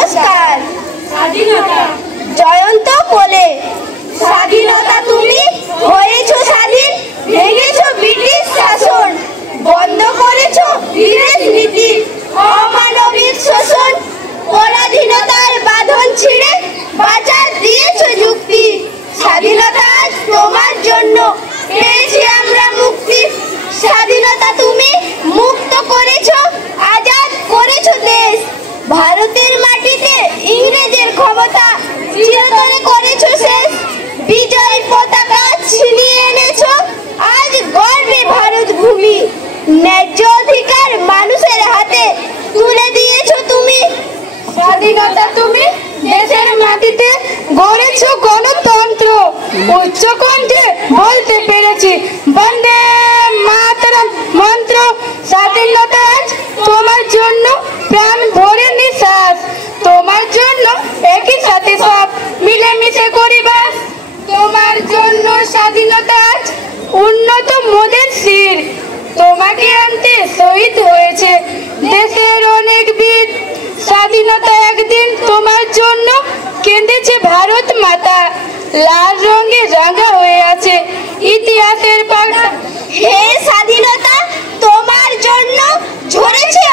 নমস্কার। স্বাধীনতা জয়ন্ত কোলে। স্বাধীনতা তুমি হয়েছো স্বাধীন, ভেঙেছো ব্রিটিশ শাসন, বন্ধ করেছো বিদেশ নীতি, অমানবিক শোষণ, পরাধীনতার বাঁধন ছিঁড়ে বাঁচার দিয়েছো যুক্তি। স্বাধীনতা আজ তোমার জন্য পেয়েছি আমরা মুক্তি। স্বাধীনতা তুমি মুক্ত করেছো, আজাদ করেছো দেশ। ভারতের মাটিতে ইংরেজের ক্ষমতা চিরতরে করেছো শেষ। বিজয় পতাকা ছিনিয়ে এনেছো, আজ গর্বে ভারত ভূমি। ন্যায্য অধিকার মানুষের হাতে তুলে দিয়েছো তুমি। স্বাধীনতা তুমি দেশের মাটিতে গড়েছো গণতন্ত্র। উচ্চ কণ্ঠে বলতে পেরেছি বন্দে মাতরম মন্ত্র। স্বাধীনতা আজ তোমার জন্য প্রাণ ভরে নিঃশ্বাস। তোমার জন্য একই সাথে সব মিলেমিশে করি বাস। তোমার জন্য স্বাধীনতা আজ উন্নত মোদের শির। তোমাকে আনতে শহীদ হয়েছে দেশের অনেক বীর। স্বাধীনতা একদিন তোমার জন্য কেঁদেছে ভারত মাতা। লাল রঙে রাঙা হয়ে আছে ইতিহাসের পাতা। হে স্বাধীনতা, তোমার জন্য ঝরেছে